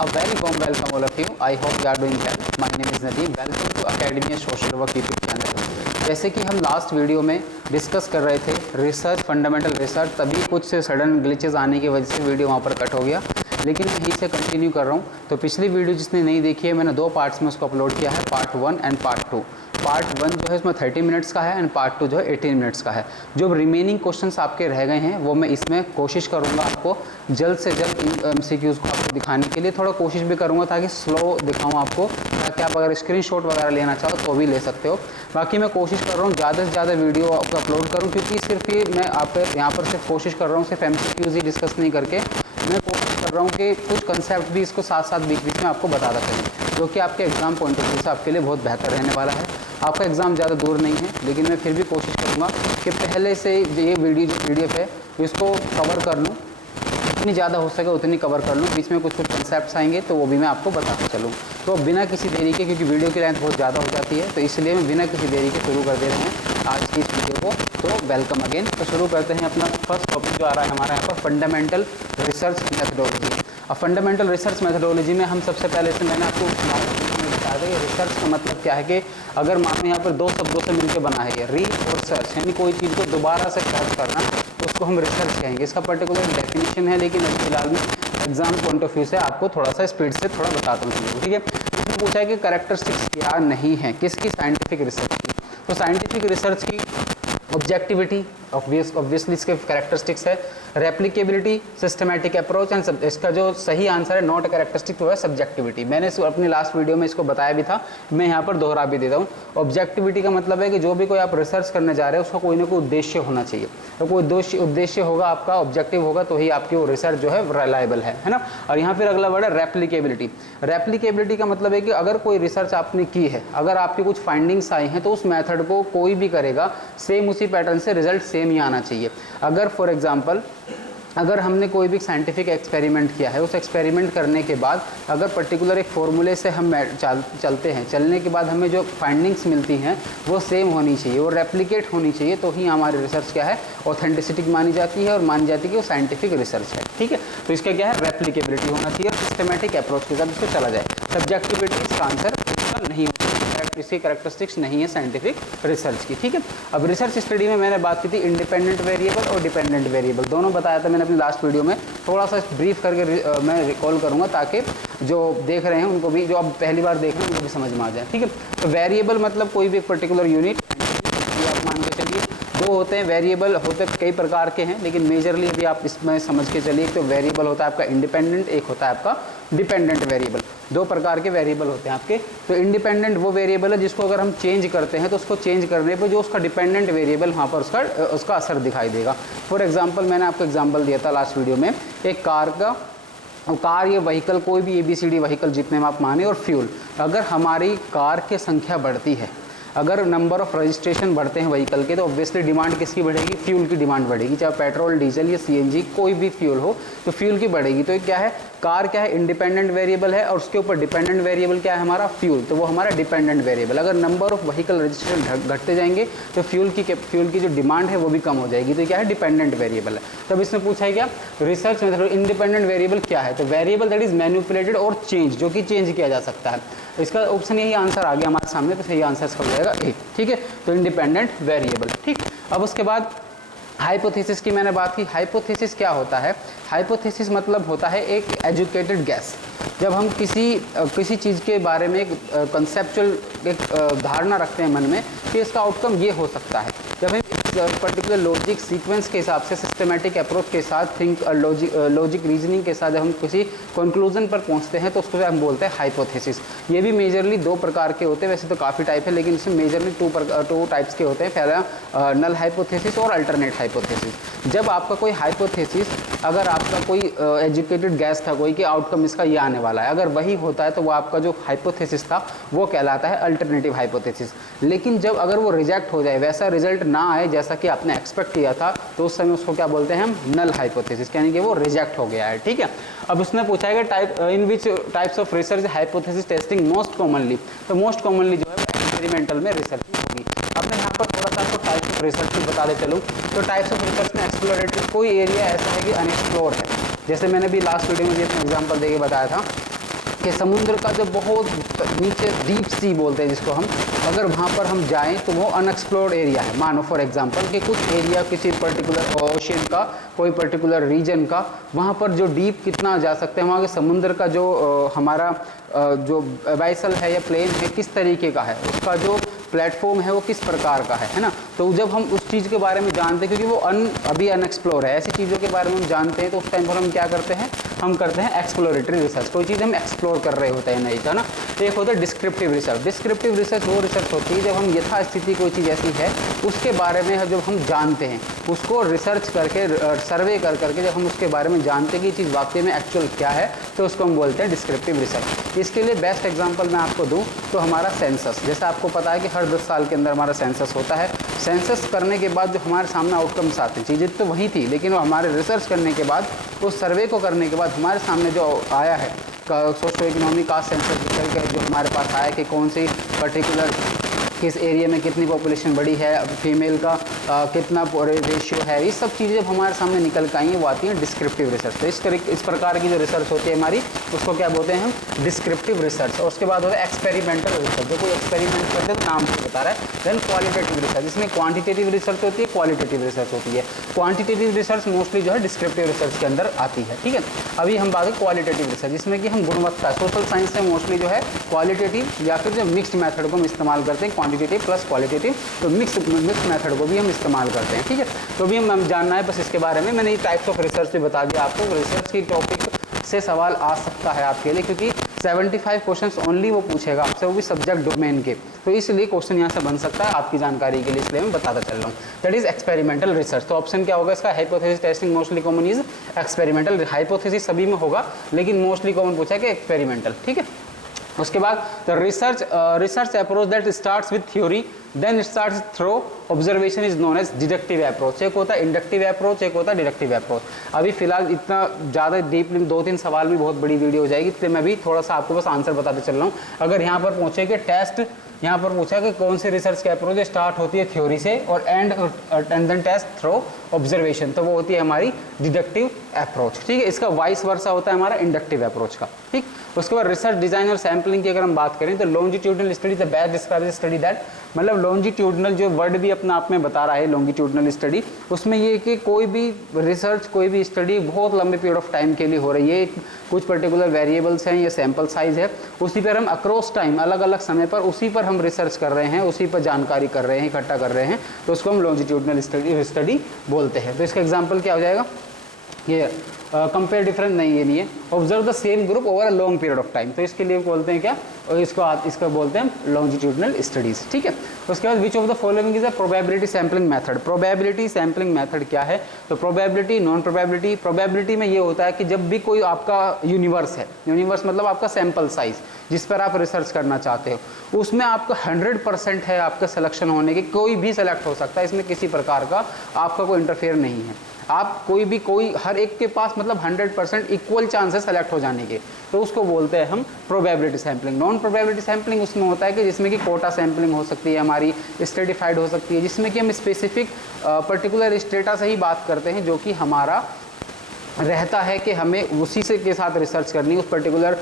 A very warm welcome all of you. I hope you are doing well. My name is Nadeem. Welcome to Academy Social Work YouTube channel. जैसे कि हम last video में discuss कर रहे थे research, fundamental research, तभी कुछ sudden glitches आने की वजह से वीडियो वहाँ पर कट हो गया, लेकिन मैं यहीं से कंटिन्यू कर रहा हूँ। तो पिछली वीडियो जिसने नहीं देखी है, मैंने दो पार्ट्स में उसको अपलोड किया है, पार्ट 1 एंड पार्ट 2। पार्ट 1 जो है इसमें 30 मिनट्स का है एंड पार्ट 2 जो है 18 मिनट्स का है। जो रिमेनिंग क्वेश्चंस आपके रह गए हैं वो मैं इसमें कोशिश करूंगा आपको जल्द से जल्द MCQs को आपको दिखाने के लिए, थोड़ा कोशिश भी करूंगा ताकि स्लो दिखाऊं आपको, ताकि आप अगर स्क्रीनशॉट वगैरह लेना चाहो तो भी ले सकते हो। बाकी मैं कोशिश कर रहा हूँ ज़्यादा से ज़्यादा वीडियो आपको अपलोड करूँ, क्योंकि सिर्फ ये मैं आप यहाँ पर सिर्फ कोशिश कर रहा हूँ सिर्फ MCQs ही डिस्कस नहीं करके, मैं कोशिश कर रहा हूँ कि कुछ कंसेप्ट भी इसको साथ साथ बीच बीच में आपको बताता चलूँ, जो कि आपके एग्जाम पॉइंट ऑफ व्यू से आपके लिए बहुत बेहतर रहने वाला है। आपका एग्ज़ाम ज़्यादा दूर नहीं है, लेकिन मैं फिर भी कोशिश करूँगा कि पहले से ये PDF है इसको कवर कर लूँ, जितनी ज़्यादा हो सके उतनी कवर कर लूँ। बीच में कुछ कंसेप्ट्स आएंगे तो वो भी मैं आपको बताता चलूँ। तो बिना किसी देरी के, क्योंकि वीडियो की लेंथ बहुत ज़्यादा हो जाती है, तो इसलिए मैं बिना किसी देरी के शुरू कर दे रहे हैं आज की इस वीडियो को। तो वेलकम अगेन। तो शुरू करते हैं अपना फर्स्ट टॉपिक जो आ रहा है हमारे यहाँ पर, फंडामेंटल रिसर्च मैथडोलॉजी। अब फंडामेंटल रिसर्च मैथडोलॉजी में हम सबसे पहले से मैंने आपको बताया था कि रिसर्च का मतलब क्या है कि अगर मान लो यहाँ पर दो शब्दों से मिलकर बना है, री और सर्च, यानी कोई चीज़ को दोबारा से सर्च करना, तो उसको हम रिसर्च कहेंगे। इसका पर्टिकुलर डेफिनेशन है, लेकिन अभी फिलहाल में एग्जाम पॉइंट ऑफ व्यू से आपको थोड़ा सा स्पीड से थोड़ा बताता हूँ चीज़ों को, ठीक है। इसमें पूछा है कि कैरेक्टरिस्टिक्स क्या नहीं है किसकी, साइंटिफिक रिसर्च की। तो साइंटिफिक रिसर्च की ऑब्जेक्टिविटी ऑब्वियसली इसके कैरेक्टरिस्टिक्स है, रेप्लिकेबिलिटी, सिस्टमैटिक अप्रोच एंड इसका जो सही आंसर है नॉट कैरेक्टरिस्टिक वो है सब्जेक्टिविटी। मैंने अपनी लास्ट वीडियो में इसको बताया भी था, मैं यहाँ पर दोहरा भी देता हूँ। ऑब्जेक्टिविटी का मतलब है कि जो भी कोई आप रिसर्च करने जा रहे हो उसका कोई ना कोई उद्देश्य होना चाहिए, तो कोई उद्देश्य होगा आपका, ऑब्जेक्टिव होगा, तो ही आपकी वो रिसर्च जो है रिलायबल है ना। और यहाँ फिर अगला वर्ड है रेप्लिकेबिलिटी। रेप्लिकेबिलिटी का मतलब है कि अगर कोई रिसर्च आपने की है, अगर आपकी कुछ फाइंडिंग्स आई हैं, तो उस मेथड को कोई भी करेगा सेम उसी पैटर्न से रिजल्ट सेम ही आना चाहिए। अगर फॉर एग्जांपल अगर हमने कोई भी साइंटिफिक एक्सपेरिमेंट किया है, उस एक्सपेरिमेंट करने के बाद अगर पर्टिकुलर एक फॉर्मूले से हम चलते हैं, चलने के बाद हमें जो फाइंडिंग्स मिलती हैं वो सेम होनी चाहिए, वो रेप्लिकेट होनी चाहिए, तो ही हमारी रिसर्च क्या है, ऑथेंटिसिटी मानी जाती है और मानी जाती है कि वो साइंटिफिक रिसर्च है, ठीक है। तो इसका क्या है, रेप्लिकेबिलिटी होना चाहिए और सिस्टमेटिक अप्रोच के साथ इसको चला जाए। सब्जेक्टिविटी इसका आंसर नहीं होती, इसकी कैरेक्टरिस्टिक्स नहीं है साइंटिफिक रिसर्च की, ठीक है। अब रिसर्च स्टडी में मैंने बात की थी इंडिपेंडेंट वेरिएबल और डिपेंडेंट वेरिएबल, दोनों बताया था मैंने अपनी लास्ट वीडियो में। थोड़ा सा ब्रीफ करके मैं रिकॉल करूंगा ताकि जो देख रहे हैं उनको भी, जो आप पहली बार देख रहे हैं उनको भी समझ में आ जाए, ठीक है। तो वेरिएबल मतलब कोई भी पर्टिकुलर यूनिट, आप मान के चलिए दो होते हैं वेरिएबल, होते कई प्रकार के हैं, लेकिन मेजरली अभी आप इसमें समझ के चलिए तो वेरिएबल होता है आपका इंडिपेंडेंट, एक होता है आपका डिपेंडेंट वेरिएबल। दो प्रकार के वेरिएबल होते हैं आपके। तो इंडिपेंडेंट वो वेरिएबल है जिसको अगर हम चेंज करते हैं तो उसको चेंज करने पर जो उसका डिपेंडेंट वेरिएबल वहाँ पर उसका असर दिखाई देगा। फॉर एग्जांपल मैंने आपको एग्जांपल दिया था लास्ट वीडियो में, एक कार या व्हीकल, कोई भी ABCD व्हीकल जितने में आप माने, और फ्यूल, अगर हमारी कार की संख्या बढ़ती है, अगर नंबर ऑफ रजिस्ट्रेशन बढ़ते हैं व्हीकल के, तो ऑब्वियसली डिमांड किसकी बढ़ेगी, फ्यूल की डिमांड बढ़ेगी, चाहे पेट्रोल, डीजल या CNG कोई भी फ्यूल हो, तो फ्यूल की बढ़ेगी। तो ये क्या है, कार क्या है, इंडिपेंडेंट वेरिएबल है, और उसके ऊपर डिपेंडेंट वेरिएबल क्या है हमारा, फ्यूल, तो वो हमारा डिपेंडेंट वेरिएबल। अगर नंबर ऑफ व्हीकल रजिस्ट्रेशन घटते जाएंगे तो फ्यूल की जो डिमांड है वो भी कम हो जाएगी, तो क्या है, डिपेंडेंट वेरिएबल है। तब इसमें पूछा है क्या, रिसर्च मेथड इंडिपेंडेंट वेरिएबल क्या है, तो वेरिएबल दैट इज मैनिपुलेटेड और चेंज, जो कि चेंज किया जा सकता है। इसका ऑप्शन यही आंसर आ गया हमारे सामने, तो सही आंसर इसका हो जाएगा ए, ठीक है। तो इंडिपेंडेंट वेरिएबल, ठीक। अब उसके बाद हाइपोथेसिस की मैंने बात की। हाइपोथेसिस क्या होता है, हाइपोथेसिस मतलब होता है एक एजुकेटेड गैस। जब हम किसी चीज़ के बारे में एक कंसेप्चुअल एक धारणा रखते हैं मन में कि इसका आउटकम ये हो सकता है, जब हम पर्टिकुलर लॉजिक सीक्वेंस के हिसाब से, सिस्टमेटिक अप्रोच के साथ, लॉजिक रीजनिंग के साथ जब हम किसी कंक्लूजन पर पहुंचते हैं तो उसको हम बोलते हैं हाइपोथेसिस। ये भी मेजरली दो प्रकार के होते हैं, वैसे तो काफ़ी टाइप है, लेकिन इसमें मेजरली टू टाइप्स के होते हैं। पहला नल हाइपोथेसिस और अल्टरनेट हाइपोथेसिस। जब आपका कोई हाइपोथेसिस, अगर आपका कोई एजुकेटेड गैस था कोई कि आउटकम इसका ये आने वाला है, अगर वही होता है तो वो आपका जो हाइपोथेसिस था वो कहलाता है अल्टरनेटिव हाइपोथेसिस। लेकिन जब अगर वो रिजेक्ट हो जाए, वैसा रिजल्ट ना आए जैसा कि आपने एक्सपेक्ट किया था, तो उस समय उसको क्या बोलते हैं हम, नल हाइपोथेसिस, यानी कि वो रिजेक्ट हो गया है, ठीक है। अब उसने पूछा है कि in which types of research hypothesis testing most commonly, तो मोस्ट कॉमनली जो है एक्सपेरिमेंटल में रिसर्च होगी। अब मैं यहाँ पर थोड़ा सा आपको टाइप्स ऑफ रिसर्च में बताते चलूँ, तो टाइप्स ऑफ रिसर्च में एक्सप्लोरेटरी, कोई एरिया ऐसा है कि अनएक्सप्लोर है, जैसे मैंने भी लास्ट वीडियो में भी अपना एग्जाम्पल देके बताया था कि समुद्र का जो बहुत नीचे डीप सी बोलते हैं जिसको हम, अगर वहाँ पर हम जाएं तो वो अनएक्सप्लोर्ड एरिया है। मानो फॉर एग्जांपल कि कुछ एरिया किसी पर्टिकुलर ओशियन का, कोई पर्टिकुलर रीजन का, वहाँ पर जो डीप कितना जा सकते हैं, वहाँ के समुद्र का जो हमारा जो वैसल है या प्लेन है किस तरीके का है, उसका जो प्लेटफॉर्म है वो किस प्रकार का है ना। तो जब हम उस चीज़ के बारे में जानते हैं, क्योंकि वो अभी अनएक्सप्लोर है, ऐसी चीज़ों के बारे में हम जानते हैं, तो उस टाइम पर हम क्या करते हैं, हम करते हैं एक्सप्लोरेटरी रिसर्च। कोई चीज़ हम एक्सप्लोर कर रहे होते हैं नहीं था ना। तो एक होता है डिस्क्रिप्टिव रिसर्च। डिस्क्रिप्टिव रिसर्च वो रिसर्च होती है जब हम यथास्थिति कोई चीज़ ऐसी है उसके बारे में जब हम जानते हैं, उसको रिसर्च करके सर्वे करके जब हम उसके बारे में जानते हैं कि चीज़ वाकई में एक्चुअल क्या है, तो उसको हम बोलते हैं डिस्क्रिप्टिव रिसर्च। इसके लिए बेस्ट एग्जांपल मैं आपको दूं तो हमारा सेंसस, जैसा आपको पता है कि हर 10 साल के अंदर हमारा सेंसस होता है। सेंसस करने के बाद जो हमारे सामने आउटकम्स आते हैं, चीज़ें तो वही थी, लेकिन वो हमारे रिसर्च करने के बाद, उस सर्वे को करने के बाद हमारे सामने जो आया है सोशो इकोनॉमी कास्ट सेंसस जो हमारे पास आया कि कौन सी पर्टिकुलर किस एरिया में कितनी पॉपुलेशन बढ़ी है, फीमेल का कितना रेशियो है, ये सब चीज़ें जब हमारे सामने निकल के आई हैं वो आती हैं डिस्क्रिप्टिव रिसर्च। तो इस प्रकार की जो रिसर्च होती है हमारी, उसको क्या बोलते हैं हम, डिस्क्रिप्टिव रिसर्च। और उसके बाद होता है एक्सपेरिमेंटल रिसर्च, जो कोई एक्सपेरिमेंट करते हैं तो नाम से बता रहा है। देन क्वालिटेटिव रिसर्च, इसमें क्वान्टिटेटिव रिसर्च होती है, क्वालिटेटिव रिसर्च होती है। क्वान्टिटेटिव रिसर्च मोस्टली जो है डिस्क्रिप्टिव रिसर्च के अंदर आती है, ठीक है। अभी हम बात करें क्वालिटेटिव रिसर्च, जिसमें कि हम गुणवत्ता, सोशल साइंस से मोस्टली जो है क्वालिटेटिव या फिर जो मिक्स्ड मेथड को हम इस्तेमाल करते हैं, क्वांटिटेटिव प्लस क्वालिटेटिव, तो मिक्स्ड मेथड को भी हम इस्तेमाल करते हैं, ठीक है। तो भी हम जानना है बस इसके बारे में। मैंने ये टाइप्स ऑफ रिसर्च भी बता दिया आपको। रिसर्च की टॉपिक से सवाल आ सकता है आपके लिए, क्योंकि 75 क्वेश्चंस ओनली वो पूछेगा आपसे, वो भी सब्जेक्ट डोमेन के, तो इसलिए क्वेश्चन यहाँ से बन सकता है आपकी जानकारी के लिए, इसलिए मैं बताता चल रहा हूँ। That is experimental research. तो ऑप्शन क्या होगा इसका, hypothesis testing mostly common is experimental. Hypothesis सभी में होगा, लेकिन मोस्टली कॉमन पूछा है कि एक्सपेरिमेंटल, ठीक है। उसके बाद the research approach that starts with theory then starts through observation is known as deductive approach. एक होता है इंडक्टिव अप्रोच, एक होता है डिडक्टिव अप्रोच। अभी फिलहाल इतना ज़्यादा डीपली 2-3 सवाल भी बहुत बड़ी वीडियो हो जाएगी, इसलिए मैं भी थोड़ा सा आपको बस आंसर बताते चल रहा हूँ। अगर यहाँ पर पूछे कि टेस्ट, यहाँ पर पूछा कि कौन सी रिसर्च की अप्रोच स्टार्ट होती है थ्योरी से और and then test through observation, तो वो होती है हमारी डिडक्टिव अप्रोच, ठीक है। इसका वाइस वर्सा होता है हमारा इंडक्टिव अप्रोच का, ठीक। उसके बाद रिसर्च डिजाइन और सैम्पलिंग की अगर हम बात करें तो longitudinal study the best describes study that, मतलब लॉन्जिट्यूडनल जो वर्ड भी अपना आप में बता रहा है लॉन्जिट्यूडनल स्टडी, उसमें ये कि कोई भी रिसर्च, कोई भी स्टडी बहुत लंबे पीरियड ऑफ टाइम के लिए हो रही है, कुछ पर्टिकुलर वेरिएबल्स हैं या सैंपल साइज है, उसी पर हम अक्रॉस टाइम अलग अलग समय पर उसी पर हम रिसर्च कर रहे हैं, उसी पर जानकारी कर रहे हैं, इकट्ठा कर रहे हैं, तो उसको हम लॉन्जिट्यूडनल स्टडी बोलते हैं। तो इसका एग्जाम्पल क्या हो जाएगा, ये कंपेयर डिफरेंस नहीं, ये नहीं है, observe the same group over a long period of time, तो इसके लिए बोलते हैं क्या, और इसको बोलते हैं लॉन्जिट्यूडनल स्टडीज, ठीक है। उसके बाद which of the following is a probability sampling method. Probability sampling method क्या है, तो प्रोबेबिलिटी, नॉन प्रोबेबिलिटी। प्रोबेबिलिटी में ये होता है कि जब भी कोई आपका यूनिवर्स है, यूनिवर्स मतलब आपका सैंपल साइज जिस पर आप रिसर्च करना चाहते हो, उसमें आपका 100% है आपका सिलेक्शन होने की, कोई भी सेलेक्ट हो सकता है, इसमें किसी प्रकार का आपका कोई इंटरफेयर नहीं है, आप कोई हर एक के पास मतलब 100% इक्वल चांस है सेलेक्ट हो जाने के, तो उसको बोलते हैं हम probability sampling. Non probability sampling उसमें होता है कि जिसमें कि कोटा सैम्पलिंग हो सकती है, हमारी स्ट्रेटिफाइड हो सकती है, जिसमें कि हम स्पेसिफिक पर्टिकुलर स्टेटा से ही बात करते हैं, जो कि हमारा रहता है कि हमें उसी से के साथ रिसर्च करनी है, उस पर्टिकुलर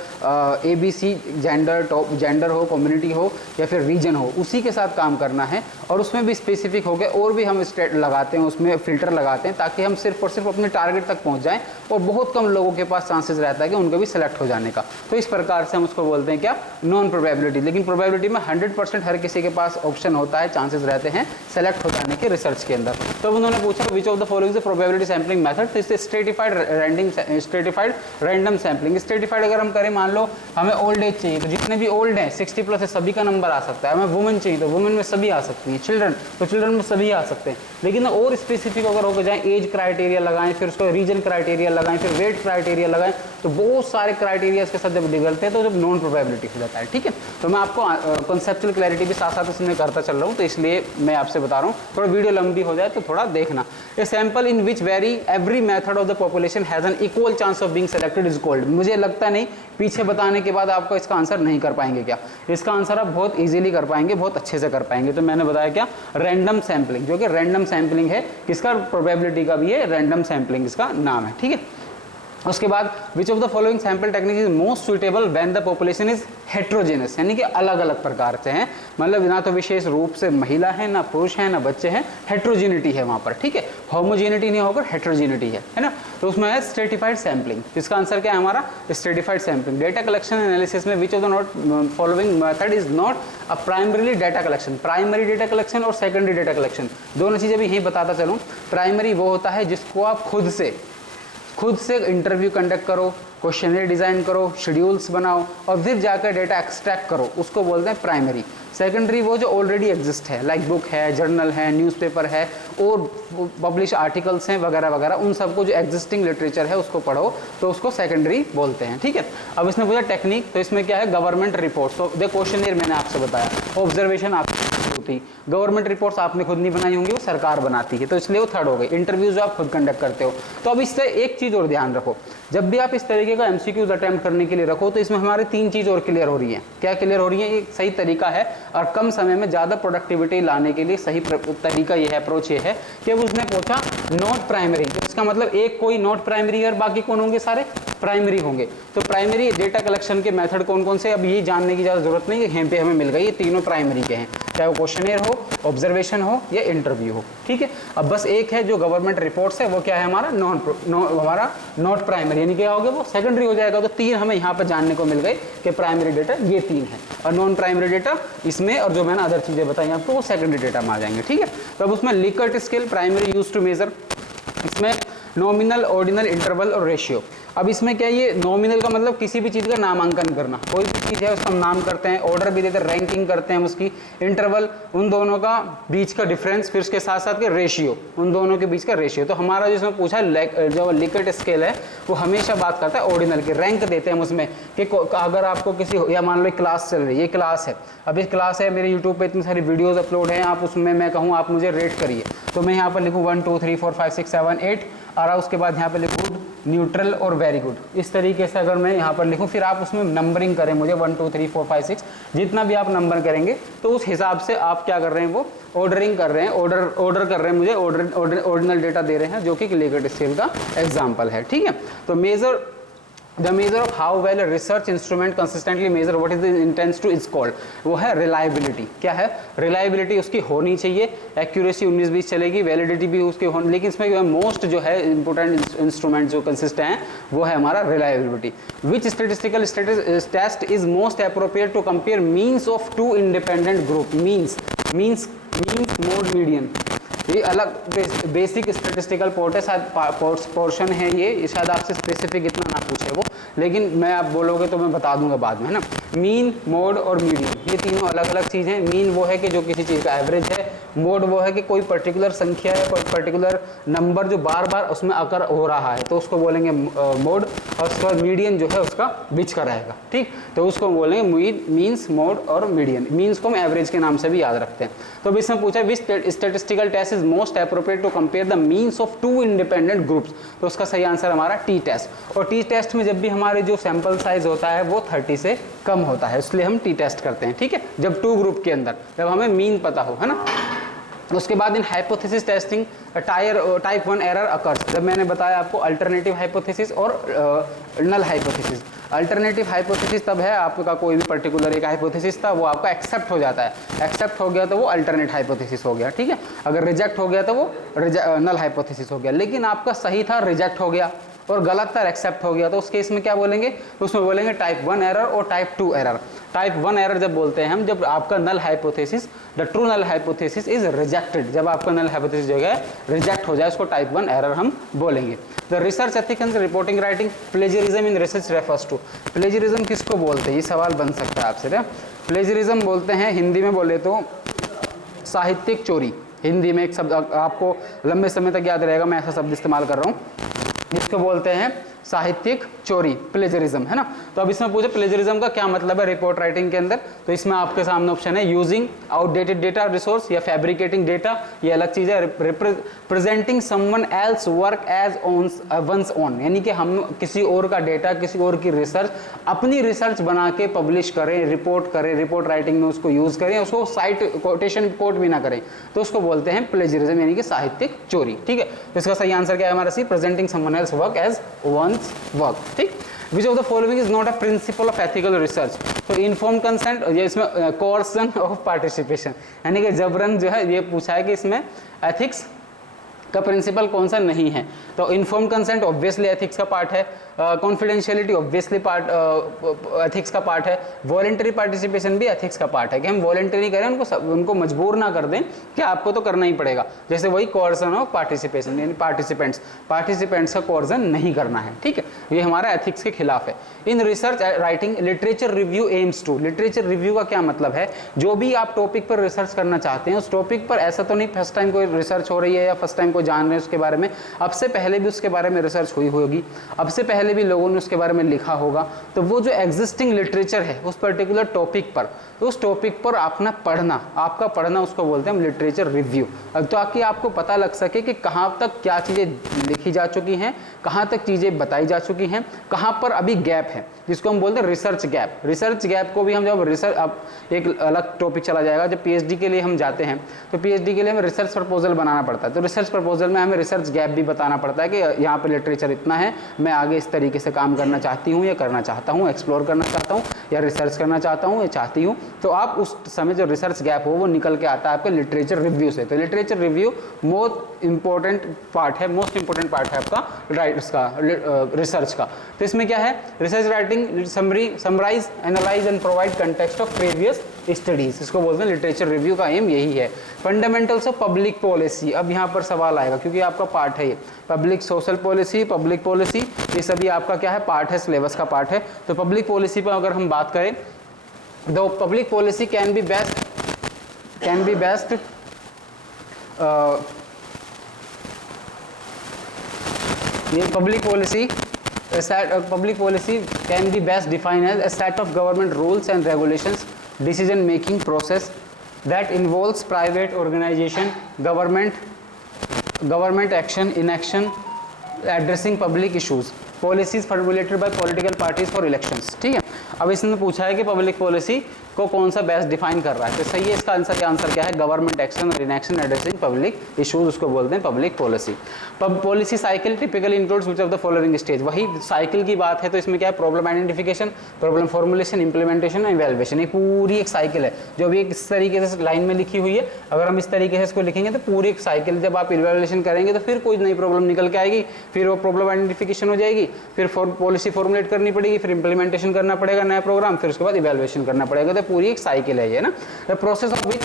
ABC जेंडर हो, कम्युनिटी हो या फिर रीजन हो, उसी के साथ काम करना है, और उसमें भी स्पेसिफिक हो गए और भी हम स्टेट लगाते हैं, उसमें फिल्टर लगाते हैं, ताकि हम सिर्फ और सिर्फ अपने टारगेट तक पहुंच जाएं, और बहुत कम लोगों के पास चांसेस रहता है कि उनको भी सिलेक्ट हो जाने का। तो इस प्रकार से हम उसको बोलते हैं क्या, नॉन प्रोबेबिलिटी। लेकिन प्रोबेबिलिटी में 100% हर किसी के पास ऑप्शन होता है, चांसेस रहते हैं सेलेक्ट हो जाने के रिसर्च के अंदर। तो उन्होंने पूछा विच of the following is the probability sampling method, तो इससे स्ट्रेटिफाइड रैंडम सैम्पलिंग। स्ट्रेटिफाइड अगर हम करें, मान लो हमें ओल्ड एज चाहिए, तो जितने भी ओल्ड हैं 60+ है सभी का नंबर आ सकता है। हमें वुमेन चाहिए तो वुमेन में सभी आ सकती हैं, चिल्ड्रन तो चिल्ड्रन में सभी आ सकते हैं। लेकिन और स्पेसिफिक अगर होकर जाए, एज क्राइटेरिया लगाएं, फिर उसको रीजन क्राइटेरिया लगाएं, फिर रेट क्राइटेरिया लगाएं, तो बहुत सारे क्राइटेरिया के साथ जब निकलते हैं तो जब नॉन प्रोबेबिलिटी हो जाता है, ठीक है। तो मैं आपको कॉन्सेप्चुअल क्लैरिटी भी साथ साथ इसमें करता चल रहा हूँ, तो इसलिए मैं आपसे बता रहा हूँ, थोड़ा वीडियो लंबी हो जाए तो थोड़ा देखना। A sample in which very every method of the population has an equal chance of being selected is called. मुझे लगता नहीं पीछे बताने के बाद आपको इसका आंसर नहीं कर पाएंगे क्या, इसका आंसर आप बहुत इजीली कर पाएंगे, बहुत अच्छे से कर पाएंगे। तो मैंने बताया क्या, रैंडम सैम्पलिंग, जो कि रैंडम सैम्पलिंग है, किसका, प्रोबेबिलिटी का भी है, रैंडम सैम्पलिंग इसका नाम है, ठीक है। उसके बाद which of the following sample technique is most suitable when the population is heterogeneous, यानी कि अलग अलग प्रकार से हैं, मतलब ना तो विशेष रूप से महिला है, ना पुरुष है, ना बच्चे हैं, हेट्रोजेनिटी है वहाँ पर, ठीक है, होमोजेनिटी नहीं होकर हेट्रोजेनिटी है ना। तो उसमें है स्ट्रेटिफाइड सैम्पलिंग, इसका आंसर क्या है हमारा stratified sampling. Data collection analysis में which of the not following method is not a primarily data collection, primary data collection और सेकेंडरी डेटा कलेक्शन दोनों चीज़ें भी यही बताता चलूँ। प्राइमरी वो होता है जिसको आप खुद से इंटरव्यू कंडक्ट करो, क्वेश्चनरी डिज़ाइन करो, शेड्यूल्स बनाओ और फिर जाकर डेटा एक्सट्रैक्ट करो, उसको बोलते हैं प्राइमरी। सेकेंडरी वो जो ऑलरेडी एग्जिस्ट है, लाइक बुक है, जर्नल है, न्यूज़पेपर है और पब्लिश आर्टिकल्स हैं वगैरह वगैरह, उन सबको जो एग्जिस्टिंग लिटरेचर है उसको पढ़ो तो उसको सेकेंडरी बोलते हैं, ठीक है। अब इसमें पूछा टेक्निक, तो इसमें क्या है गवर्नमेंट रिपोर्ट्स, तो देखो क्वेश्चनरी मैंने आपसे बताया, ऑब्जर्वेशन आपकी होती, गवर्नमेंट रिपोर्ट्स आपने खुद नहीं बनाई होंगी, वो सरकार बनाती है, तो इसलिए वो थर्ड हो गई। इंटरव्यूज जो आप खुद कंडक्ट करते हो। तो अब इससे एक चीज़ और ध्यान रखो, जब भी आप इस तरीके का एमसीक्यूज अटेम्प्ट करने के लिए रखो तो इसमें हमारे 3 चीज़ और क्लियर हो रही है। क्या क्लियर हो रही है? एक सही तरीका है और कम समय में ज़्यादा प्रोडक्टिविटी लाने के लिए सही तरीका ये है, अप्रोच ये है कि उसने पूछा नॉट प्राइमरी, तो इसका मतलब एक कोई नॉट प्राइमरी और बाकी कौन होंगे? सारे प्राइमरी होंगे। तो प्राइमरी डेटा कलेक्शन के मेथड कौन कौन से, अब ये जानने की ज़्यादा जरूरत नहीं है, यहाँ पे हमें मिल गई, ये तीनों प्राइमरी के हैं, चाहे वो क्वेश्चनर हो, ऑब्जर्वेशन हो या इंटरव्यू हो, ठीक है। अब बस एक है जो गवर्नमेंट रिपोर्ट्स है, वो क्या है हमारा हमारा नॉट प्राइमरी, यानी क्या हो गया वो सेकेंडरी हो जाएगा। तो 3 हमें यहाँ पर जानने को मिल गए कि प्राइमरी डेटा ये 3 है और नॉन प्राइमरी डेटा इसमें, और जो मैंने अदर चीज़ें बताई आपको वो सेकेंडरी डेटा में आ जाएंगे, ठीक है। तो अब उसमें Likert scale primary use to measure, इसमें नॉमिनल, ऑर्डिनल, इंटरवल और रेशियो। अब इसमें क्या, ये नॉमिनल का मतलब किसी भी चीज़ का नामांकन करना, कोई भी चीज़ है उसका हम नाम करते हैं, ऑर्डर भी देते हैं, रैंकिंग करते हैं उसकी, इंटरवल उन दोनों का बीच का डिफरेंस, फिर उसके साथ साथ के रेशियो, उन दोनों के बीच का रेशियो। तो हमारा जिसमें पूछा जो लिकर्ट स्केल है वो हमेशा बात करता है ऑर्डिनल की, रैंक देते हैं हम उसमें कि अगर आपको किसी, या मान लो क्लास चल रही है, ये क्लास है, अब इस क्लास है, मेरे यूट्यूब पर इतनी सारी वीडियोज़ अपलोड हैं, आप उसमें मैं कहूँ आप मुझे रेट करिए, तो मैं यहाँ पर लिखूँ 1 2 3 4 5 6 7 8 और उसके बाद यहाँ पे लिखूँ गुड, न्यूट्रल और वेरी गुड, इस तरीके से अगर मैं यहाँ पर लिखूँ, फिर आप उसमें नंबरिंग करें मुझे 1 2 3 4 5 6, जितना भी आप नंबर करेंगे तो उस हिसाब से आप क्या कर रहे हैं, वो ऑर्डरिंग कर रहे हैं, ऑर्डर कर रहे हैं, मुझे ऑर्डिनल डेटा दे रहे हैं, जो कि लिकर्ट स्केल का एग्जाम्पल है, ठीक है। तो The measure of how well a research instrument consistently measure what is the intends to is called, वो है reliability। क्या है? reliability उसकी होनी चाहिए, accuracy 19-20 चलेगी, validity भी उसकी होनी, लेकिन इसमें जो है मोस्ट जो है important instrument जो consist हैं वो है हमारा reliability। Which statistical test is most appropriate to compare means of 2 independent group? means mode median, ये अलग बेसिक स्टेटिस्टिकल पोर्शन है, ये शायद आपसे स्पेसिफिक इतना ना पूछे वो, लेकिन मैं आप बोलोगे तो मैं बता दूंगा बाद में, है ना। मीन, मोड और मीडियन, ये तीनों अलग अलग चीज़ हैं। मीन वो है कि जो किसी चीज़ का एवरेज है, मोड वो है कि कोई पर्टिकुलर संख्या है, कोई पर्टिकुलर नंबर जो बार बार उसमें अकर हो रहा है, तो उसको बोलेंगे मोड, और उसका मीडियन जो है उसका बीच का रहेगा, ठीक। तो उसको बोलेंगे मीन्स, मोड और मीडियन। मीन्स को हम एवरेज के नाम से भी याद रखते हैं। तो अब इसमें पूछा which statistical test is most appropriate to compare the means of 2 independent groups, तो उसका सही आंसर हमारा टी टेस्ट। और टी टेस्ट में जब भी हमारे जो सैंपल साइज होता है वो 30 से कम होता है, इसलिए हम टी टेस्ट करते हैं, ठीक है, जब 2 ग्रुप के अंदर, जब हमें मीन पता हो, है ना। उसके बाद in hypothesis testing type 1 error occurs, जब मैंने बताया आपको अल्टरनेटिव हाइपोथेसिस और नल हाइपोथेसिस। अल्टरनेटिव हाइपोथेसिस तब है आपका कोई भी पर्टिकुलर एक हाइपोथेसिस था, वो आपका एक्सेप्ट हो जाता है, एक्सेप्ट हो गया तो वो अल्टरनेट हाइपोथेसिस हो गया, ठीक है। अगर रिजेक्ट हो गया तो वो नल हाइपोथेसिस हो गया। लेकिन आपका सही था, रिजेक्ट हो गया, और गलत था, एक्सेप्ट हो गया, तो उस केस में क्या बोलेंगे, तो उसमें बोलेंगे टाइप 1 एरर और टाइप 2 एरर। टाइप 1 एरर जब बोलते हैं हम, जब आपका null hypothesis, the true null hypothesis is rejected, जब आपका नल हाइपोथेसिस जो है रिजेक्ट हो जाए, उसको टाइप 1 एरर हम बोलेंगे। The research ethics and reporting writing, plagiarism in research refers to. Plagiarism किसको बोलते हैं, ये सवाल बन सकता है आपसे। प्लेजरिज्म बोलते हैं, हिंदी में बोले तो साहित्यिक चोरी। हिंदी में एक शब्द आपको लंबे समय तक याद रहेगा, मैं ऐसा शब्द इस्तेमाल कर रहा हूँ, जिसको बोलते हैं साहित्यिक चोरी, प्लेजरिज्म, है ना। तो अब इसमें पूछे प्लेजरिज्म का क्या मतलब है रिपोर्ट राइटिंग के अंदर, तो इसमें आपके सामने ऑप्शन है यूजिंग आउटडेटेड डेटा रिसोर्स या फैब्रिकेटिंग डेटा, ये अलग चीज है। Presenting someone else work as one's own, यानी कि हम किसी और का डेटा, किसी और की रिसर्च, अपनी रिसर्च बना के पब्लिश करें, रिपोर्ट राइटिंग में उसको यूज करें, उसको साइट कोटेशन कोट भी ना करें, तो उसको बोलते हैं प्लेजरिज्म, यानी कि साहित्यिक चोरी, ठीक है। तो इसका सही आंसर क्या है हमारा C, presenting someone else work as one's one's work, ठीक। Which of the following is not a principle of ethical research, तो इन्फॉर्म कंसेंट, ये इसमें कोर्सन ऑफ पार्टिसिपेशन, यानी कि जबरन जो है ये पूछा है कि इसमें एथिक्स का प्रिंसिपल कौन सा नहीं है। तो इन्फॉर्म कंसेंट ऑब्वियसली एथिक्स का पार्ट है, कॉन्फिडेंशियलिटी ऑब्वियसली पार्ट एथिक्स का पार्ट है, वॉलेंटरी पार्टिसिपेशन भी एथिक्स का पार्ट है कि हम वॉलेंटरी करें, उनको मजबूर ना कर दें कि आपको तो करना ही पड़ेगा। जैसे वही कोर्सन ऑफ पार्टिसिपेशन, यानी पार्टिसिपेंट्स का कोर्सन नहीं करना है, ठीक है, ये हमारा एथिक्स के खिलाफ है। In research writing literature review aims to, literature review का क्या मतलब है, जो भी आप टॉपिक पर रिसर्च करना चाहते हैं उस टॉपिक पर, ऐसा तो नहीं फर्स्ट टाइम कोई रिसर्च हो रही है या फर्स्ट टाइम कोई जान रहे हैं उसके बारे में, अब से पहले भी उसके बारे में रिसर्च हुई होगी, अब से पहले भी लोगों ने उसके बारे में लिखा होगा, तो वो जो एग्जिस्टिंग लिटरेचर है उस पर्टिकुलर टॉपिक पर, तो उस टॉपिक पर अपना पढ़ना, आपका पढ़ना उसको बोलते हैं हम लिटरेचर रिव्यू, ताकि आपको पता लग सके कि कहाँ तक क्या चीज़ें लिखी जा चुकी हैं, कहाँ तक चीज़ें बताई जा चुकी हैं, कहाँ पर अभी गैप है, जिसको हम बोलते हैं रिसर्च गैप। रिसर्च गैप को भी हम जब रिसर्च, अब एक अलग टॉपिक चला जाएगा, जब पीएचडी के लिए हम जाते हैं तो पीएचडी के लिए हमें रिसर्च प्रपोजल बनाना पड़ता है, तो रिसर्च प्रपोजल में हमें रिसर्च गैप भी बताना पड़ता है कि यहाँ पर लिटरेचर इतना है, मैं आगे इस तरीके से काम करना चाहती हूँ या करना चाहता हूँ, एक्सप्लोर करना चाहता हूँ या रिसर्च करना चाहता हूँ या चाहती हूँ, तो आप उस समय जो रिसर्च गैप हो वो निकल के आता है आपके लिटरेचर रिव्यू से। तो literature review most important part है आपका राइटर्स का रिसर्च का। तो इसमें क्या है, research writing summarise, analyse and provide context of previous studies, इसको बोलते हैं लिटरेचर रिव्यू का एम यही है। फंडामेंटल्स ऑफ पब्लिक पॉलिसी, अब यहाँ पर सवाल आएगा क्योंकि आपका पार्ट है ये public social policy, public policy, ये सभी आपका क्या है, पार्ट है, सिलेबस का पार्ट है। तो पब्लिक पॉलिसी पर अगर हम बात करें, the public policy can be best ये public policy can be best defined as a set of government rules and regulations, decision making process that involves private organization, government action, inaction, addressing public issues, policies formulated by political parties for elections, ठीक है। अब इसने पूछा है कि public policy को कौन सा बेस्ट डिफाइन कर रहा है, तो सही है इसका आंसर क्या है, गवर्नमेंट एक्शन और इनएक्शन एड्रेसिंग पब्लिक इश्यूज, उसको बोलते हैं public policy. Policy cycle typically includes which of the following stage, वही साइकिल की बात है, तो इसमें क्या है, problem identification, problem formulation, implementation और इवैल्यूएशन, ये पूरी एक साइकिल है जो अभी इस तरीके से लाइन में लिखी हुई है। अगर हम इस तरीके से इसको लिखेंगे तो पूरी एक साइकिल, जब आप इवैल्यूएशन करेंगे तो फिर कोई नई प्रॉब्लम निकल के आएगी, फिर वो प्रॉब्लम आइडेंटिफिकेशन हो जाएगी, फिर पॉलिसी फॉर्मुलेट करनी पड़ेगी, फिर इंप्लीमेंटेशन करना पड़ेगा नया प्रोग्राम, फिर उसके बाद इवैल्यूएशन करना पड़ेगा, तो पूरी एक साइकिल है ये ना। The process of which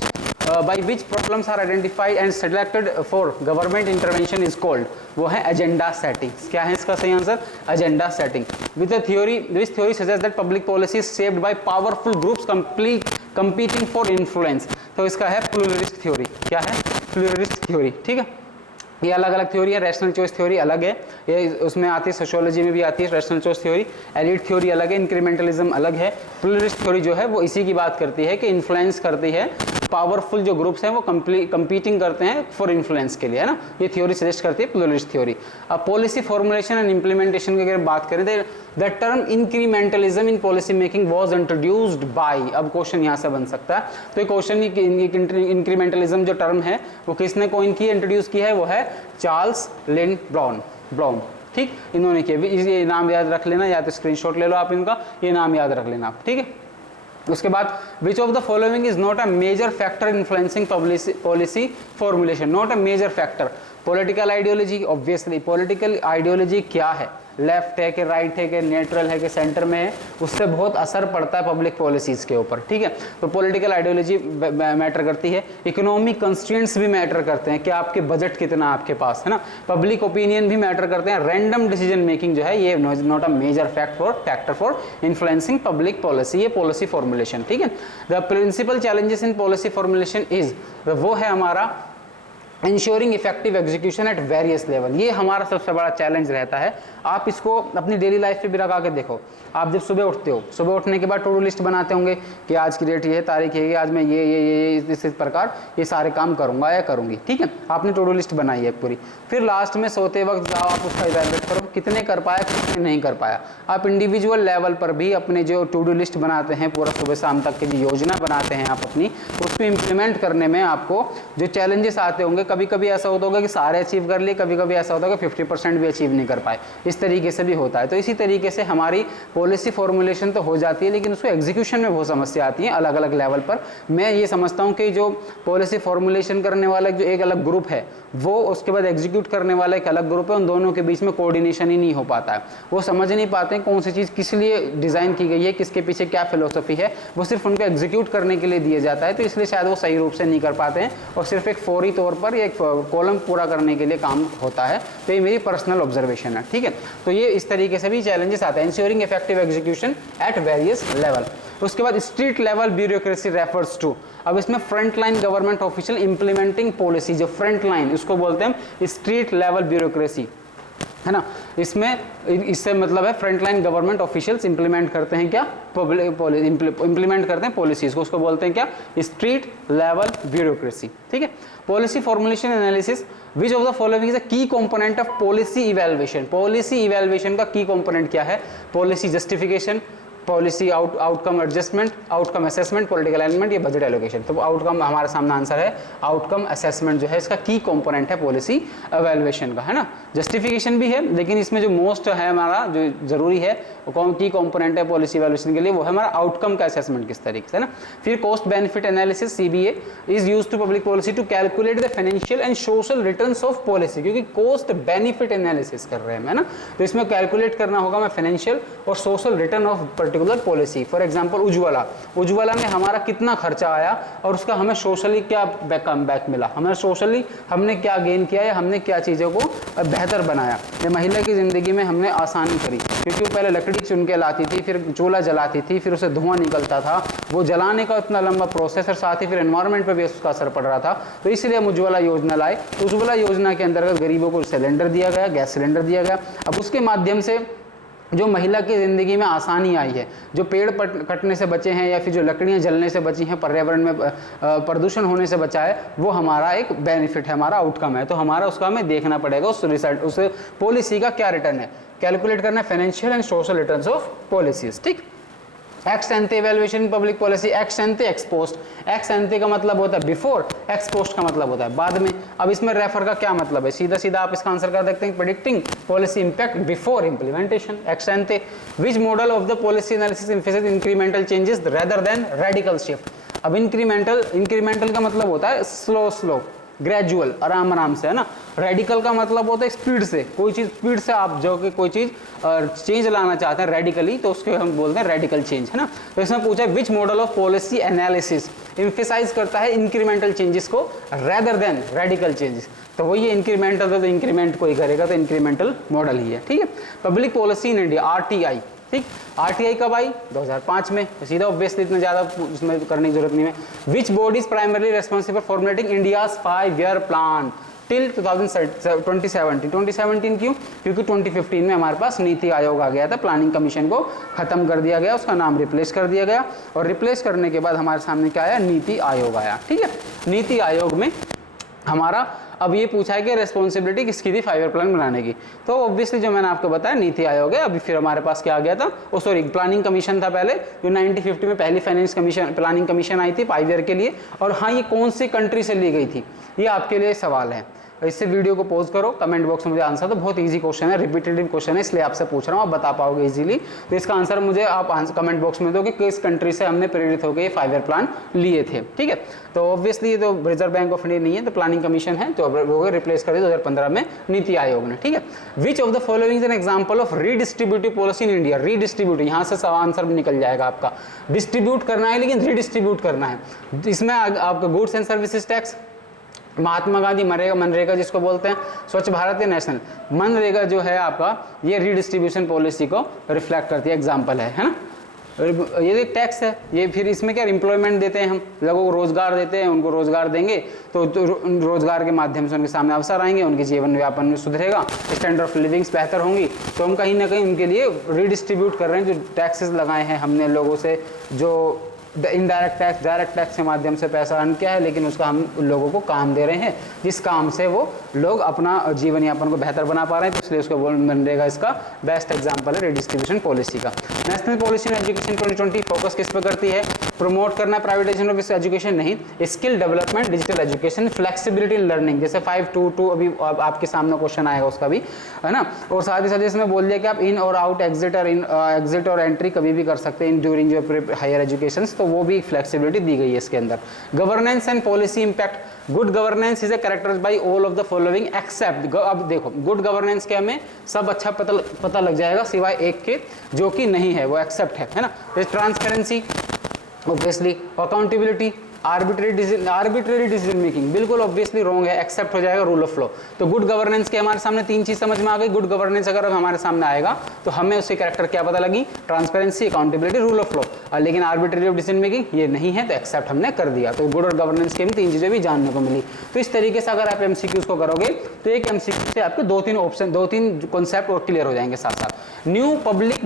by which problems are identified and selected for government intervention is called, वो है agenda setting। क्या है इसका सही answer, agenda setting। with the theory, this theory suggests that public policy is shaped by powerful groups competing for influence, तो इसका है pluralist theory। क्या है, pluralist theory, ठीक है। ये अलग अलग थ्योरी है, रैशनल चॉइस थ्योरी अलग है, ये उसमें आती है, सोशियोलॉजी में भी आती है rational choice theory, elite theory अलग है, इंक्रीमेंटलिज्म अलग है। प्लूरलिस्ट थ्योरी जो है वो इसी की बात करती है कि इन्फ्लुएंस करती है, पावरफुल जो ग्रुप्स हैं वो कंपीटिंग करते हैं फॉर इन्फ्लुएंस के लिए, है ना, ये थ्योरी सजेस्ट करती है प्लूरलिस्ट थ्योरी। अब पॉलिसी फॉर्मुलेशन एंड इंप्लीमेंटेशन की अगर बात करें तो the term incrementalism in policy making was introduced by, अब क्वेश्चन यहाँ से बन सकता है, तो ये क्वेश्चन इंक्रीमेंटलिज्म जो टर्म है वो किसने कॉइन की, इंट्रोड्यूस की है, वो है चार्ल्स लिन ब्राउन, ठीक, इन्होंने किया। ये नाम याद रख लेना, या तो स्क्रीनशॉट ले लो आप इनका, ये नाम याद रख लेना आप, ठीक है। उसके बाद which of the following is not a major factor influencing policy formulation, not a major factor. Political ideology, obviously political ideology क्या है, लेफ्ट है कि राइट है कि न्यूट्रल है कि सेंटर में है, उससे बहुत असर पड़ता है पब्लिक पॉलिसीज़ के ऊपर, ठीक है। तो पॉलिटिकल आइडियोलॉजी मैटर करती है, इकोनॉमिक कंस्ट्रेंट्स भी मैटर करते हैं कि आपके बजट कितना आपके पास है ना, पब्लिक ओपिनियन भी मैटर करते हैं, रैंडम डिसीजन मेकिंग जो है ये not a major factor for influencing public policy, ये पॉलिसी फॉर्मुलेशन, ठीक है। The principal challenges in policy formulation is, वो है हमारा ensuring effective execution at various level, ये हमारा सबसे बड़ा चैलेंज रहता है। आप इसको अपनी डेली लाइफ पे भी लगा के देखो, आप जब सुबह उठते हो, सुबह उठने के बाद टू डू लिस्ट बनाते होंगे कि आज की डेट ये तारीख है, आज मैं ये इस प्रकार ये सारे काम करूंगा या करूंगी, ठीक है, आपने टू डू लिस्ट बनाई है पूरी, फिर लास्ट में सोते वक्त जाओ आप उसका इवैल्यूएट करो, कितने कर पाया कितने नहीं कर पाया। आप इंडिविजुअल लेवल पर भी अपने जो टू डू लिस्ट बनाते हैं, पूरा सुबह शाम तक की जो योजना बनाते हैं आप अपनी, उसको इम्प्लीमेंट करने में आपको जो चैलेंजेस आते होंगे, कभी कभी ऐसा होता होगा कि सारे अचीव कर लिए, कभी कभी ऐसा होता होगा 50% भी अचीव नहीं कर पाए, इस तरीके से भी होता है। तो इसी तरीके से हमारी पॉलिसी फॉर्मुलेशन तो हो जाती है, लेकिन उसको एग्जीक्यूशन में बहुत समस्या आती है अलग अलग लेवल पर। मैं ये समझता हूँ कि जो पॉलिसी फॉर्मुलेशन करने वाला जो एक अलग ग्रुप है, वो उसके बाद एग्जीक्यूट करने वाला एक अलग ग्रुप है, उन दोनों के बीच में कोऑर्डिनेशन ही नहीं हो पाता है। वो समझ नहीं पाते हैं कौन सी चीज़ किस लिए डिज़ाइन की गई है, किसके पीछे क्या फिलोसफी है, वो सिर्फ उनको एग्जीक्यूट करने के लिए दिया जाता है। तो इसलिए शायद वो सही रूप से नहीं कर पाते हैं और सिर्फ एक फौरी तौर पर एक कॉलम पूरा करने के लिए काम होता है। तो ये मेरी पर्सनल ऑब्जर्वेशन है, ठीक है। तो ये इस तरीके से भी चैलेंजेस आते हैं, ensuring effective execution at various level. उसके बाद street level bureaucracy refers to, अब इसमें front line government official implementing policy, जो फ्रंट लाइन उसको बोलते हैं स्ट्रीट लेवल ब्यूरोक्रेसी, है ना। इसमें इससे मतलब है front line government officials implement करते हैं क्या, इंप्लीमेंट करते हैं पॉलिसीज को, उसको बोलते हैं क्या, स्ट्रीट लेवल ब्यूरोक्रेसी, ठीक है। Policy formulation analysis, which of the following is a key component of policy evaluation. Policy evaluation का की कंपोनेंट क्या है, policy justification, policy outcome adjustment, outcome assessment, political alignment, ये बजट एलोकेशन। तो outcome हमारे सामने answer है outcome assessment, जो है इसका की कंपोनेंट है पॉलिसी एवेल्युएशन का, है ना। जस्टिफिकेशन भी है, लेकिन इसमें जो मोस्ट है हमारा जो जरूरी है वो की कंपोनेंट है पॉलिसी एवेल्युएशन के लिए, वो है हमारा आउटकम का असेसमेंट किस तरीके से, है ना। फिर cost benefit analysis CBA is use to public policy to calculate the financial and social returns of policy, क्योंकि कॉस्ट बेनिफिट एनालिसिस कर रहे हैं, है ना। तो इसमें कैलकुलेट करना होगा मैं फाइनेंशियल और social return of particular policy. For example Ujjwala में हमारा कितना खर्चा आया और उसका हमें सोशली क्या बैक मिला, हमें सोशली हमने क्या गेन किया या हमने क्या चीज़ों को बेहतर बनाया। या महिला की ज़िंदगी में हमने आसानी करी, क्योंकि वो पहले लकड़ी चुन के लाती थी, फिर चूल्हा जलाती थी, फिर उसे धुआं निकलता था, वो जलाने का इतना लंबा प्रोसेस और साथ ही फिर एनवायरनमेंट पर भी उसका असर पड़ रहा था। तो इसलिए हम उज्ज्वला योजना लाए। उज्ज्वला योजना के अंतर्गत गरीबों को सिलेंडर दिया गया, गैस सिलेंडर दिया गया। अब उसके माध्यम से जो महिला की ज़िंदगी में आसानी आई है, जो पेड़ कटने से बचे हैं या फिर जो लकड़ियां जलने से बची हैं, पर्यावरण में प्रदूषण होने से बचा है, वो हमारा एक बेनिफिट है, हमारा आउटकम है। तो हमारा उसका हमें देखना पड़ेगा उस रिजल्ट, उस पॉलिसी का क्या रिटर्न है, कैलकुलेट करना है financial and social returns of policies, ठीक। Ex ante evaluation public policy, ex ante ex post. Ex ante का मतलब होता है बिफोर, एक्स पोस्ट का मतलब होता है बाद में। अब इसमें रेफर का क्या मतलब है, सीधा सीधा आप इसका आंसर कर सकते हैं, predicting policy impact before implementation, ex ante. Which model of the policy analysis emphasise incremental changes rather than radical shift. अब इंक्रीमेंटल का मतलब होता है स्लो ग्रेजुअल, आराम आराम से, है ना। रेडिकल का मतलब होता है स्पीड से, कोई चीज़ स्पीड से आप जो कि कोई चीज़ चेंज लाना चाहते हैं रेडिकली, तो उसको हम बोलते हैं रेडिकल चेंज, है ना। तो इसमें पूछा है which model of policy analysis emphasise करता है इंक्रीमेंटल चेंजेस को रेदर देन रेडिकल चेंजेस। तो वही इंक्रीमेंटल, तो इंक्रीमेंट कोई करेगा तो इंक्रीमेंटल मॉडल ही है, ठीक है। Public policy in India, RTI, ठीक। RTI कब आई, 2005 में, सीधा ऑब्वियसली इतना ज़्यादा उसमें करने की जरूरत नहीं है। Which body is primarily responsible for formulating India's 5-year plan till 2017 क्यों, क्योंकि 2015 में हमारे पास नीति आयोग आ गया था, प्लानिंग कमीशन को खत्म कर दिया गया, उसका नाम रिप्लेस कर दिया गया, और रिप्लेस करने के बाद हमारे सामने क्या आया, नीति आयोग आया, ठीक है। नीति आयोग में हमारा अब ये पूछा है कि रेस्पॉन्सिबिलिटी किसकी थी 5-year प्लान बनाने की, तो ऑब्वियसली जो मैंने आपको बताया नीति आयोग है। अभी फिर हमारे पास क्या आ गया था, प्लानिंग कमीशन था पहले, जो 1950 में पहली फाइनेंस कमीशन प्लानिंग कमीशन आई थी 5 year के लिए। और हाँ, ये कौन सी कंट्री से ली गई थी, ये आपके लिए सवाल है। इससे वीडियो को पॉज करो, कमेंट बॉक्स में मुझे आंसर दो, बहुत इजी क्वेश्चन है, रिपीटेटिव क्वेश्चन है, इसलिए आपसे पूछ रहा हूँ, आप बता पाओगे इजीली। तो इसका आंसर मुझे आप कमेंट बॉक्स में दो कि किस कंट्री से हमने प्रेरित होकर ये 5-year प्लान लिए थे, ठीक है। तो ऑब्वियसली ये तो रिजर्व बैंक ऑफ इंडिया नहीं है, तो प्लानिंग कमीशन है, तो वो रिप्लेस कर दिया 2015 में नीति आयोग ने, ठीक है। विच of the following an example of redistributive policy in India. Redistribute, यहाँ से आंसर भी निकल जाएगा आपका, डिस्ट्रीब्यूट करना है लेकिन रीडिस्ट्रीब्यूट करना है। इसमें आपका goods and services tax, Mahatma Gandhi MNREGA जिसको बोलते हैं, स्वच्छ भारत या नेशनल, मनरेगा जो है आपका, ये रीडिस्ट्रीब्यूशन पॉलिसी को रिफ्लेक्ट करती है, एग्जाम्पल है ना। ये एक टैक्स है, ये फिर इसमें क्या एम्प्लॉयमेंट देते हैं, हम लोगों को रोजगार देते हैं, उनको रोजगार देंगे तो रोजगार के माध्यम से उनके सामने अवसर आएंगे, उनके जीवन व्यापन में सुधरेगा, स्टैंडर्ड ऑफ लिविंग्स बेहतर होंगी, तो हम कहीं ना कहीं उनके लिए रीडिस्ट्रीब्यूट कर रहे हैं। जो टैक्सेस लगाए हैं हमने लोगों से, जो इनडायरेक्ट टैक्स, डायरेक्ट टैक्स के माध्यम से पैसा अर्न किया है, लेकिन उसका हम लोगों को काम दे रहे हैं जिस काम से वो लोग अपना जीवन यापन को बेहतर बना पा रहे हैं, तो इसलिए उसको मनरेगा इसका बेस्ट एग्जांपल है रिडिस्ट्रीब्यूशन पॉलिसी का। National policy in education 2020 focus किस पर करती है? प्रमोट करना प्राइवेटाइजेशन ऑफ एजुकेशन नहीं, skill development, digital education, flexibility in learning, जैसे 522 अभी आपके सामने क्वेश्चन आएगा उसका भी, है ना। और साथ ही साथ इसमें बोल दिया कि आप इन और आउट, एग्जिट और एंट्री कभी भी कर सकते हैं in during your higher education, तो वो भी फ्लेक्सिबिलिटी दी गई है इसके अंदर। Governance and policy impact, good governance is characterised by all of the following except, अब देखो गुड गवर्नेंस के हमें सब अच्छा पता लग जाएगा सिवाय एक के जो कि नहीं है, वो एक्सेप्ट है ना। Transparency obviously, accountability, arbitrary decision making बिल्कुल ऑब्वियसली रॉन्ग है, एक्सेप्ट हो जाएगा रूल ऑफ लॉ। तो गुड गवर्नेंस के हमारे सामने तीन चीज समझ में आ गई। गुड गवर्नेंस अगर हमारे सामने आएगा तो हमें उसके कैरेक्टर क्या पता लगी? Transparency, accountability, rule of law. लेकिन आर्बिट्रेरी ऑफ डिसीजन मेकिंग ये नहीं है, तो एक्सेप्ट हमने कर दिया। तो गुड और गवर्नेंस की हमें तीन चीजें भी जानने को मिली। तो इस तरीके से अगर आप एमसीक्यूज को करोगे तो एक एमसीक्यू से आपके दो तीन कॉन्सेप्ट और क्लियर हो जाएंगे साथ साथ। New public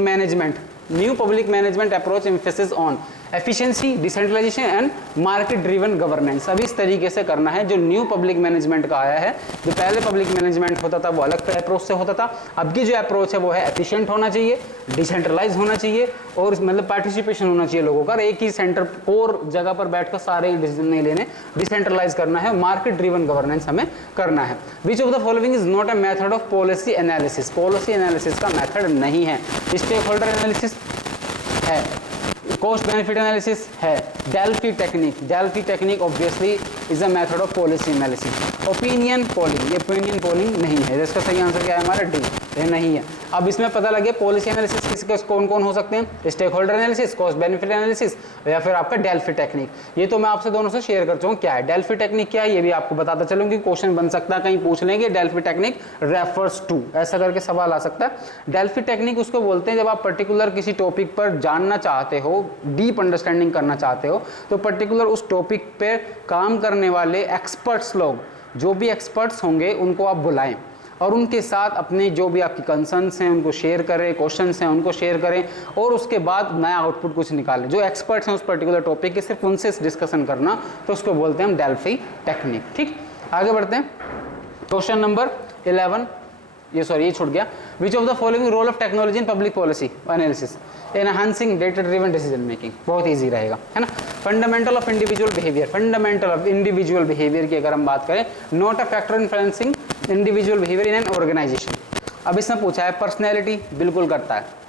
management approach emphasis on efficiency, decentralisation and market driven governance. अब इस तरीके से करना है। जो न्यू पब्लिक मैनेजमेंट का आया है, जो पहले पब्लिक मैनेजमेंट होता था वो अलग अप्रोच से होता था, अब की जो अप्रोच है वो है एफिशिएंट होना चाहिए, डिसेंट्रलाइज होना चाहिए और मतलब पार्टिसिपेशन होना चाहिए लोगों का। एक ही सेंटर और जगह पर बैठकर सारे डिसीजन नहीं लेने, डिसेंट्रलाइज करना है, मार्केट ड्रिवन गवर्नेंस हमें करना है। विच of the following is not a method of policy analysis, policy analysis का मेथड नहीं है। स्टेक होल्डर एनालिसिस है, कॉस्ट बेनिफिट एनालिसिस है, Delphi technique obviously is a method of policy analysis. Opinion polling, ये opinion polling नहीं है, इसका सही आंसर क्या है हमारा? डी, ये नहीं है। अब इसमें पता लगे पॉलिसी एनालिसिस किसके कौन कौन हो सकते हैं? Stakeholder analysis, cost benefit analysis या फिर आपका डेल्फी टेक्निक। ये तो मैं आपसे दोनों से शेयर कर चुका हूँ क्या है डेल्फी टेक्निक, क्या है ये भी आपको बताता चलूंगी। क्वेश्चन बन सकता है, कहीं पूछ लेंगे डेल्फी टेक्निक रेफर्स टू, ऐसा करके सवाल आ सकता है। डेल्फी टेक्निक उसको बोलते हैं जब आप पर्टिकुलर किसी टॉपिक पर जानना चाहते हो, डीप अंडरस्टैंडिंग करना चाहते हो, तो पर्टिकुलर उस टॉपिक पे काम करने वाले एक्सपर्ट्स लोग, जो भी एक्सपर्ट्स होंगे उनको आप बुलाएं और उनके साथ अपने जो भी आपकी कंसर्न्स हैं उनको शेयर करें, क्वेश्चंस हैं उनको शेयर करें और उसके बाद नया आउटपुट कुछ निकालें। जो एक्सपर्ट्स हैं उस पर्टिकुलर टॉपिक के, सिर्फ उनसे डिस्कशन करना, तो उसको बोलते हैं हम डेल्फी टेक्निक। ठीक, आगे बढ़ते हैं। क्वेश्चन नंबर 11, ये छूट गया। Which of the following role of technology in public policy analysis enhancing data driven decision making, बहुत ईजी रहेगा, है ना। फंडामेंटल ऑफ इंडिविजुअल बिहेवियर की अगर हम बात करें, not a factor influencing individual behaviour in an organisation. अब इसमें पूछा है पर्सनैलिटी, बिल्कुल करता है।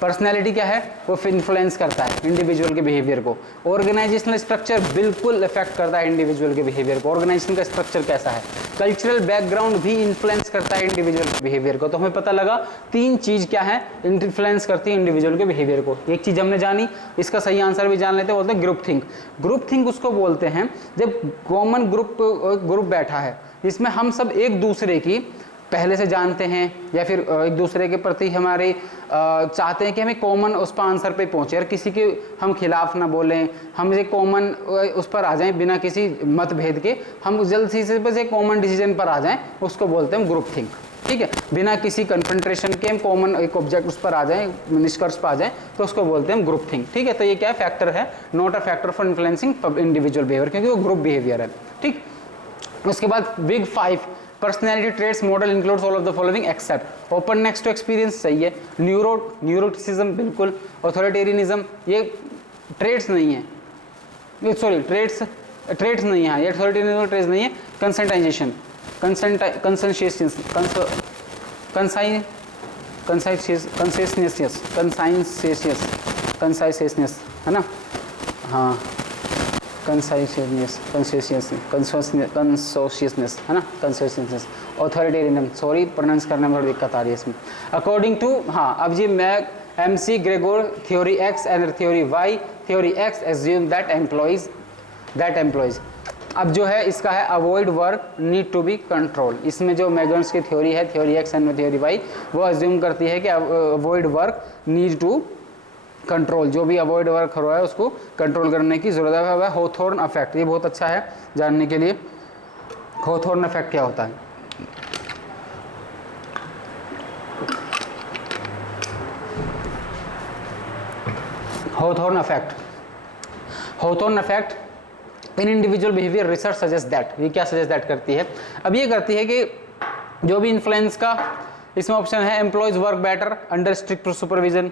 पर्सनैलिटी क्या है? वो इन्फ्लुएंस करता है इंडिविजुअल के बिहेवियर को। ऑर्गेनाइजेशनल स्ट्रक्चर बिल्कुल इफेक्ट करता है इंडिविजुअल के बिहेवियर को। ऑर्गेनाइजेशन का स्ट्रक्चर कैसा है? कल्चरल बैकग्राउंड भी इन्फ्लुएंस करता है इंडिविजुअल के बिहेवियर को। तो हमें पता लगा तीन चीज क्या है इन्फ्लुएंस करती है इंडिविजुअल के बिहेवियर को। एक चीज हमने जानी, इसका सही आंसर भी जान लेते हैं, बोलते हैं ग्रुप थिंक। ग्रुप थिंक उसको बोलते हैं जब कॉमन ग्रुप बैठा है जिसमें हम सब एक दूसरे की पहले से जानते हैं या फिर एक दूसरे के प्रति हमारे चाहते हैं कि हमें कॉमन उस पर आंसर पे पहुंचे और किसी के हम खिलाफ ना बोलें, हम एक कॉमन उस पर आ जाएं बिना किसी मतभेद के, हम जल्द से बस एक कॉमन डिसीजन पर आ जाएं, उसको बोलते हैं हम ग्रुप थिंक। ठीक है, बिना किसी कन्फ्रंट्रेशन के हम कॉमन एक ऑब्जेक्ट उस पर आ जाएं, निष्कर्ष पर आ जाएं, तो उसको बोलते हैं हम ग्रुप थिंक। ठीक है, तो ये क्या फैक्टर है? Not a factor for influencing individual behaviour, क्योंकि वो ग्रुप बिहेवियर है। ठीक, उसके बाद big 5 personality traits model includes all of the following except openness to experience, सही है। न्यूरोटिसिज्म बिल्कुल। ऑथोरिटेरियनिज्म, ये ट्रेट्स नहीं है, सॉरी ट्रेट्स नहीं है, ये ऑथोरिटेरियनिज्म ट्रेट्स नहीं है। कंसंटाइजेशन, कंसाइसियस, है ना, हाँ, कंसोशियसनेस, है ना, कंसोशियसनेस। ऑथोरिटेरियनिज्म, सॉरी प्रोनाउंस करने में थोड़ी दिक्कत आ रही है इसमें। अकॉर्डिंग टू, हाँ, अब जी MC Gregor theory X and theory Y, theory X assume that employees. अब जो है इसका है avoid work need to be control. इसमें जो मैगन्स की थ्योरी है, theory X and theory Y, वो एज्यूम करती है कि avoid work need to control, जो भी अवॉइड वर्क हो रहा है उसको कंट्रोल करने की जरूरत है। होथोर्न इफेक्ट, ये बहुत अच्छा है जानने के लिए। होथोर्न इफेक्ट क्या होता है? Hawthorne effect Hawthorne effect in individual behaviour research suggest that, ये क्या सजेस्ट दैट करती है? अब ये करती है कि जो भी इन्फ्लुएंस का इसमें ऑप्शन है, employees work better under strict supervision,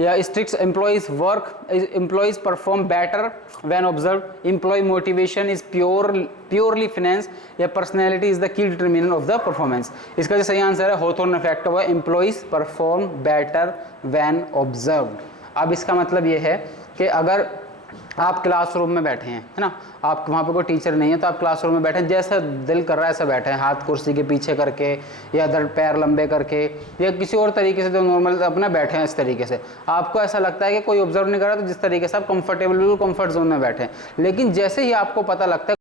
या strict employees perform better when observe, employee motivation is purely finance, या personality is the key determinant of the performance. इसका जो सही आंसर है हॉथॉर्न इफेक्ट हुआ employees perform better when observed. अब इसका मतलब ये है कि अगर आप क्लासरूम में बैठे हैं, है ना, आप वहाँ पे कोई टीचर नहीं है, तो आप क्लासरूम में बैठे हैं, जैसा दिल कर रहा है ऐसा बैठे हैं, हाथ कुर्सी के पीछे करके या इधर पैर लंबे करके या किसी और तरीके से जो नॉर्मल अपना बैठे हैं इस तरीके से, आपको ऐसा लगता है कि कोई ऑब्जर्व नहीं कर रहा, तो जिस तरीके से आप कंफर्टेबल बिल्कुल कंफर्ट जोन में बैठे हैं। लेकिन जैसे ही आपको पता लगता है